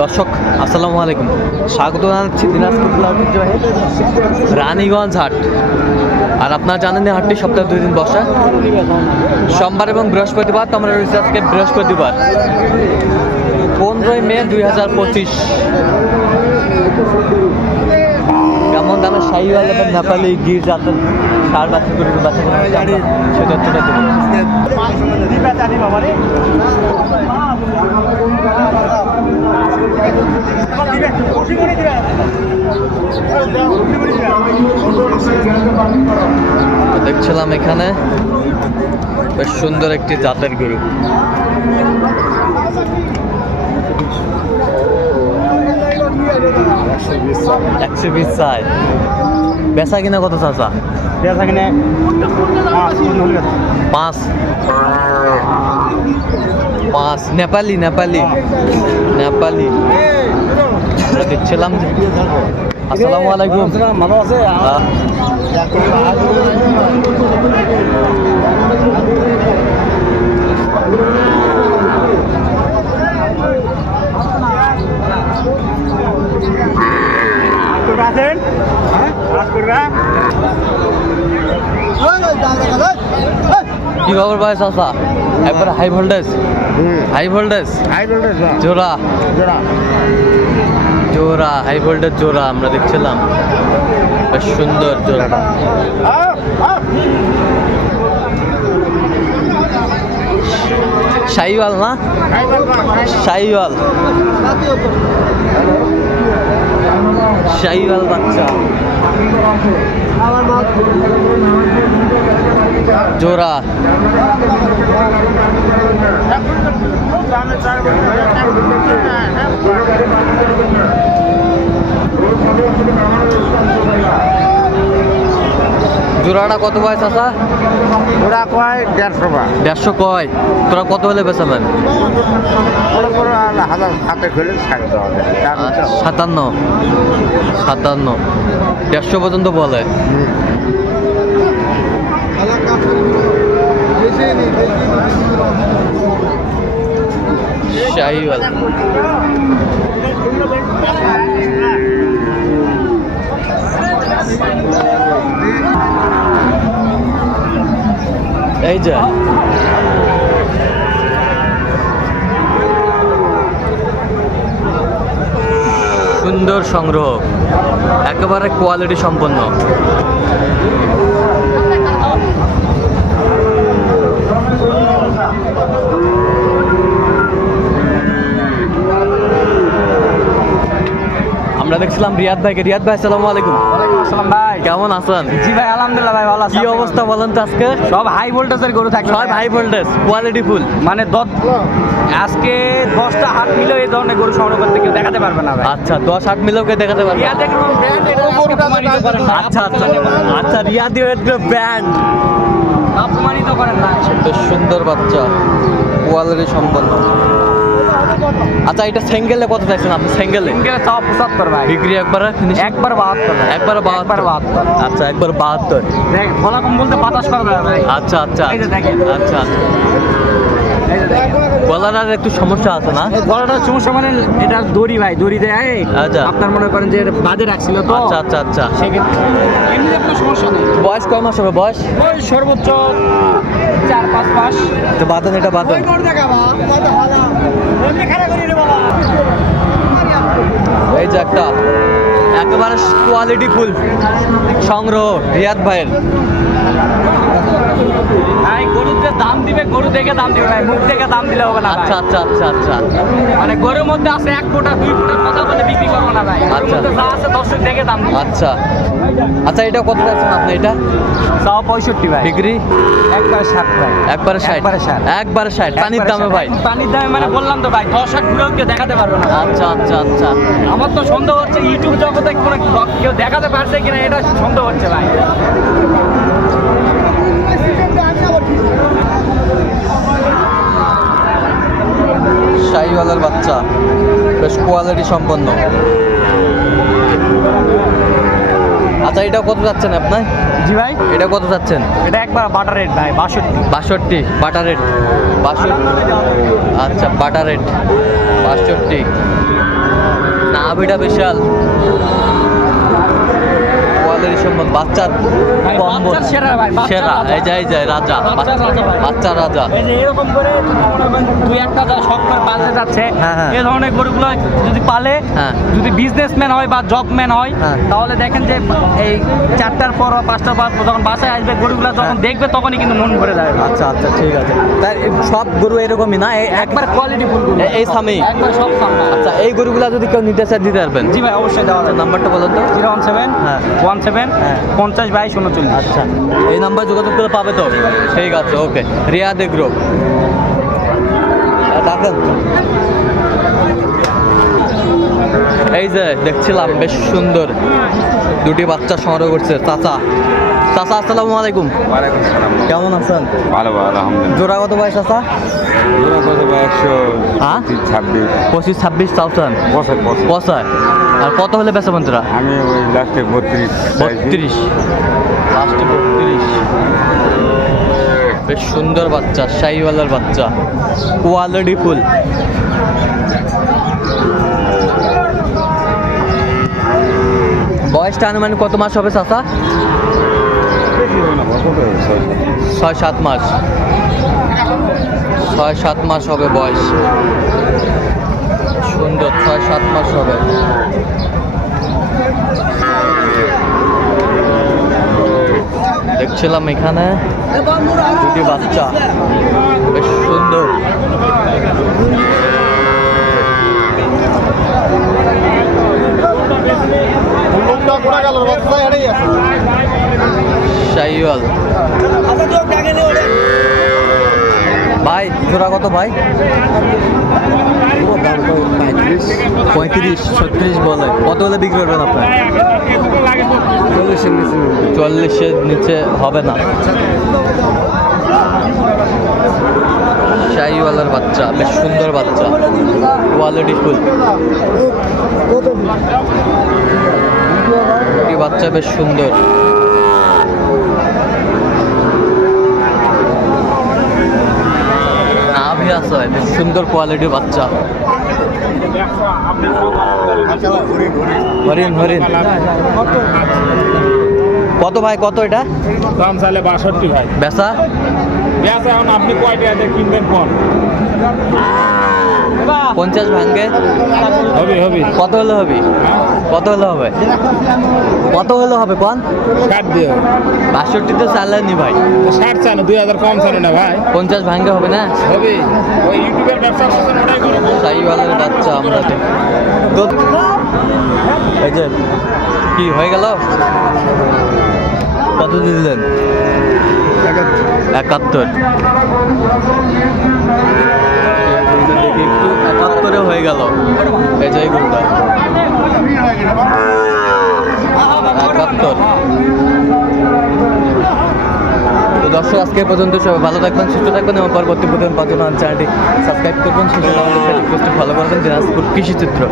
দর্শক, আসসালামু আলাইকুম। স্বাগত জানাচ্ছি দিনাজপুর রানীগঞ্জ হাট। আর আপনারা জানেন এই হাটটি সপ্তাহে দুই দিন বসে। সোমবার এবং বৃহস্পতিবার তো আমরা রয়েছি আজকে বৃহস্পতিবার, পনেরোই মে দুই হাজার পঁচিশ। কেমন দামে শাহিওয়াল এবং নেপালি গির জাতের বাচ্চা করে বাচ্চা সেটা তুলে দেবো। দেখছিলাম এখানে বেশ সুন্দর একটি জাতের গরু। একশো বিশ চাই। বেচা কিনা কত চাচা? পাঁচ। পাঁচ। নেপালি নেপালি। নেপালি। আমরা দেখছিলাম আসসালামু আলাইকুম। ভালো আছে? আছেন কি খবর ভাই চাচা? একবার high voltage high voltage high voltage জোড়া। জোড়া। জোড়া হাই ভোল্টেজ জোড়া আমরা দেখছিলাম। বেশ সুন্দর জোড়াটা শাহিওয়াল না? শাহিওয়াল। শাহিওয়াল বাচ্চা। জোড়া। জোড়াটা কত পায় চাচা? ওরা কয়? দেড়শো বা দেড়শো কয়। তোরা কত হলে বেচাবেন হবে। সাতান্ন। সাতান্ন। দেড়শো পর্যন্ত বলে। শাহিওয়াল। এই যে। সুন্দর সংগ্রহ, একেবারে কোয়ালিটি সম্পন্ন। আমরা দেখছিলাম রিয়াদ ভাইকে। রিয়াদ ভাই, আসসালামু আলাইকুম। আসসালাম ভাই। কেমন আছেন? জি ভাই আলহামদুলিল্লাহ ভাই ভালো আছি। কি অবস্থা বলেন তো আজকে? সব হাই ভোল্টেজের গরু থাকে সব হাই ভোল্টেজ কোয়ালিটি ফুল মানে দশ আজকে দশটা হাট মিলেও এই ধরনের গরু সংগ্রহ করতে কেউ দেখাতে পারবে না ভাই। আচ্ছা দশ আট মিলেও কে দেখাতে পারবে ইয়া দেখুন। আচ্ছা আচ্ছা। আচ্ছা রিয়াদি ব্র্যান্ড অপমানিত করেন না। বেশ সুন্দর বাচ্চা কোয়ালিটি সম্পন্ন। আচ্ছা এটা সিঙ্গেলে কত চাইছেন আপনি? সিঙ্গেলে সিঙ্গেল চাও পঁচাত্তর ভাই। বিক্রি একবারে ফিনিশ একবার বাহাত্তর। একবার বাহাত্তর? বাহাত্তর। আচ্ছা একবার বাহাত্তর। ভোলা কম বলতে বাতাস করা যায় ভাই। আচ্ছা আচ্ছা। আচ্ছা আচ্ছা। আর একটু সমস্যা আছে না? গলাটার সমস্যা মানে এটা দড়ি ভাই দড়ি দেয় আচ্ছা। আপনার মনে করেন যে বাজে রাখছিল তো। আচ্ছা আচ্ছা আচ্ছা। সেক্ষেত্রে এমনি আপনার সমস্যা নেই। বয়স কয় মাস হবে? বয়স? ওই সর্বোচ্চ চার পাঁচ মাস তো বাদন এটা বাদন এই যে একটা একেবারে কোয়ালিটি ফুল সংগ্রহ রিয়াদ ভাইয়ের। ভাই গরুতে দাম দিবে গরু দেখে দাম দিবে ভাই মুখ দেখে দাম দিলে হবে না আচ্ছা আচ্ছা আচ্ছা আচ্ছা। মানে গরুর মধ্যে আছে এক ফোঁটা দুই ফোঁটা কথা বলে বিক্রি করব না ভাই। আচ্ছা। যা আছে দর্শক দেখে দাম আচ্ছা। আচ্ছা এটা কত যাচ্ছেন আপনি এটা? চাও পঁয়ষট্টি ভাই। ডিগ্রি একবারে ষাট ভাই। একবারে ষাট। একবারে ষাট। একবারে ষাট। পানির দামে ভাই। পানির দামে মানে বললাম তো ভাই দশ হাট ঘুরেও কেউ দেখাতে পারবে না। আচ্ছা আচ্ছা আচ্ছা। আমার তো সন্দেহ হচ্ছে ইউটিউব জগতে কোনো কেউ দেখাতে পারছে কিনা এটা সন্দেহ হচ্ছে ভাই। শাহিওয়ালার বাচ্চা বেশ কোয়ালিটি সম্পন্ন। আচ্ছা এটা কত যাচ্ছেন আপনার জি ভাই। এটা কত যাচ্ছেন? এটা একবার বাটার রেট ভাই বাষট্টি। বাষট্টি বাটার রেট বাষট্টি। আচ্ছা বাটার রেট বাষট্টি। নাভিটা বিশাল। বাচ্চার কম্বল সেরা। এই যে এই যে রাজা। বাচ্চা রাজা এরকম করে দুই একটা যা শখ করে পালতে যাচ্ছে হ্যাঁ, হ্যাঁ। এই ধরনের গরুগুলো যদি পালে হ্যাঁ। যদি বিজনেসম্যান হয় বা জবম্যান হয়। তাহলে দেখেন যে এই চারটার পর বা পাঁচটার পর যখন বাসায় আসবে গরুগুলো যখন। দেখবে তখনই কিন্তু মন ভরে যাবে আচ্ছা আচ্ছা ঠিক আছে তাই সব গরু এরকমই না এই একবার কোয়ালিটি ফুল এই সামি? একবার সব সামনে আচ্ছা এই গরুগুলা যদি কেউ নিতে চায় দিতে পারবেন জি ভাই অবশ্যই দেওয়া আচ্ছা নাম্বারটা বলেন তো জিরো ওয়ান সেভেন হ্যাঁ। ওয়ান সেভেন হ্যাঁ। পঞ্চাশ বাইশ উনচল্লিশ। আচ্ছা এই নাম্বার যোগাযোগ করে পাবে তো? ঠিক আছে ওকে। রিয়া গ্রুপ দেখেন এই যে দেখছিলাম বেশ সুন্দর। দুটি বাচ্চা সংগ্রহ করছে চাচা। চাচা আসসালামু আলাইকুম। কেমন আছেন? ভালো ভালো আলহামদুলিল্লাহ। জোড়া কত বয়স চাচা? হ্যাঁ? পঁচিশ ছাব্বিশ। বছর বছর আর কত হলে বেচা মন্ত্রা আমি ওই লাস্টে বত্রিশ বত্রিশ। লাস্টে বত্রিশ। বেশ সুন্দর বাচ্চা শাহিওয়ালার বাচ্চা। Quality full. বয়সটা আনুমানিক কত মাস হবে চাচা? ছয় সাত? মাস। ছয় সাত মাস হবে বয়স। সুন্দর ছয় সাত মাস হবে। দেখছিলাম এখানে দুটি বাচ্চা। বেশ সুন্দর। শাইওয়াল ভাই, জোড়া কত ভাই? পঁয়ত্রিশ, ছত্রিশ বলে। কত হলে বিক্রি করবেন আপনার? চল্লিশের নিচে হবে না। শাহিওয়ালার বাচ্চা, বেশ সুন্দর বাচ্চা। কোয়ালিটি ফুল বাচ্চা বেশ সুন্দর। আছে বেশ সুন্দর কোয়ালিটির বাচ্চা। হরিণ হরিণ। কত ভাই কত এটা? দাম চাইলে বাষট্টি ভাই। বেচা? বেসা এখন আপনি কয়টা আছে কিনবেন কোন পঞ্চাশ ভাঙ্গে? হবে হবে। কত হলে হবে? কত হলে হবে? কত হলে হবে কোন? ষাট দিয়ে হবে। বাষট্টিতে চালানি ভাই। ষাট চানো দুই হাজার কম চানো না ভাই। পঞ্চাশ ভাঙ্গে হবে না? হবে। ওই ইউটিউবের ব্যবসা সাইওয়ালের বাচ্চা আমরা তো। এই যে কি হয়ে গেল? কত দিয়ে দিলেন? একাত্তর। দেখি একটু একাত্তরে হয়ে গেল। এটাই যে এইগুলোটা একাত্তর। দর্শক, আজকে পর্যন্ত সবাই ভালো থাকবেন, সুস্থ থাকবেন এবং পরবর্তী প্রতিদিন পাঁচজন চ্যানেলটি সাবস্ক্রাইব করবেন। সুস্থ ফলো করবেন, দিনাজপুর কৃষি চিত্র।